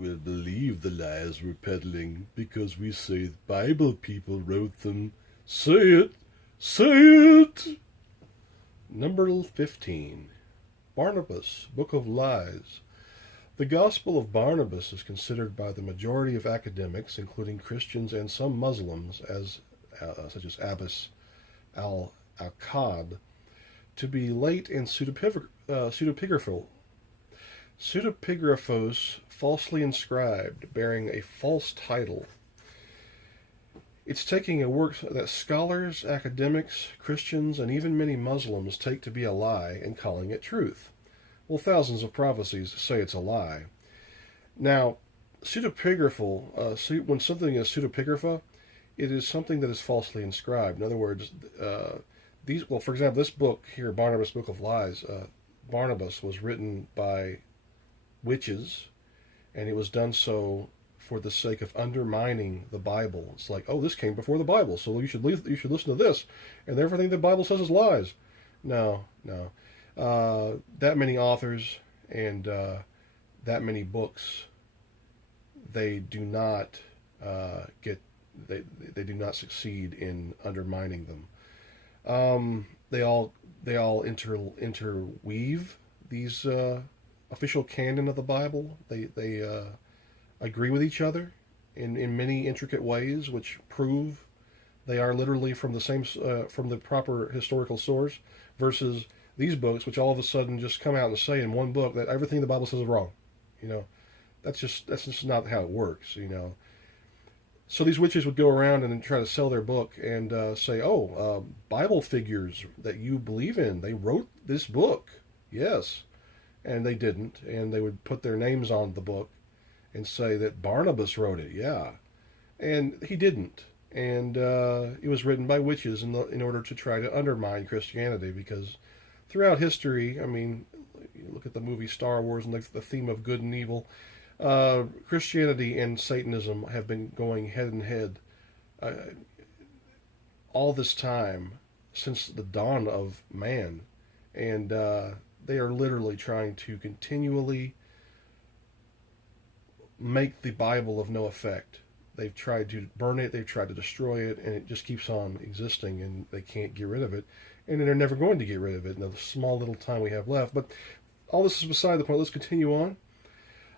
will believe the lies we're peddling because we say the Bible people wrote them. Say it! Say it! Number 15. Barnabas, Book of Lies. The Gospel of Barnabas is considered by the majority of academics, including Christians and some Muslims, such as Abbas al Akkad, to be late and pseudepigraphical. Pseudepigraphos, falsely inscribed, bearing a false title. It's taking a work that scholars, academics, Christians, and even many Muslims take to be a lie and calling it truth. Well, thousands of prophecies say it's a lie. Now, pseudepigraphal, when something is pseudepigrapha, it is something that is falsely inscribed. In other words, for example, this book here, Barnabas, Book of Lies, Barnabas was written by witches, and it was done so for the sake of undermining the Bible. It's like, oh, this came before the Bible, so you should listen to this, and everything the Bible says is lies. No. That many authors and that many books, they do not they do not succeed in undermining them. They all interweave these official canon of the Bible. They agree with each other in many intricate ways, which prove they are literally from the same from the proper historical source, versus these books, which all of a sudden just come out and say in one book that everything the Bible says is wrong. That's just not how it works. So these witches would go around and try to sell their book and say, Bible figures that you believe in, they wrote this book. Yes. And they didn't. And they would put their names on the book and say that Barnabas wrote it. Yeah. And he didn't. And it was written by witches in order to try to undermine Christianity, because throughout history, I mean, you look at the movie Star Wars and the theme of good and evil. Christianity and Satanism have been going head in head all this time since the dawn of man, and they are literally trying to continually make the Bible of no effect. They've tried to burn it, they've tried to destroy it, and it just keeps on existing, and they can't get rid of it, and they're never going to get rid of it in the small little time we have left. But all this is beside the point. Let's continue on.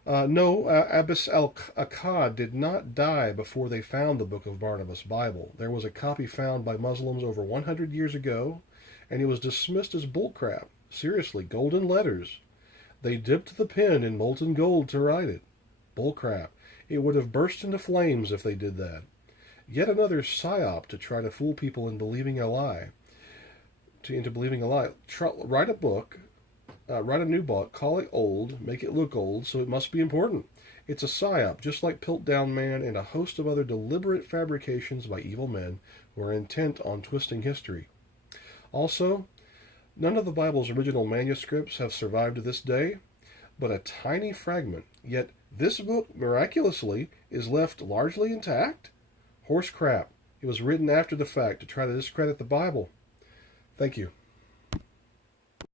No, Abbas al Akkad did not die before they found the Book of Barnabas Bible. There was a copy found by Muslims over 100 years ago, and it was dismissed as bullcrap. Seriously, golden letters. They dipped the pen in molten gold to write it. Bullcrap. It would have burst into flames if they did that. Yet another psyop to try to fool people into believing a lie. Write a book. Write a new book, call it old, make it look old, so it must be important. It's a psyop, just like Piltdown Man and a host of other deliberate fabrications by evil men who are intent on twisting history. Also, none of the Bible's original manuscripts have survived to this day, but a tiny fragment. Yet this book, miraculously, is left largely intact? Horse crap. It was written after the fact to try to discredit the Bible. Thank you.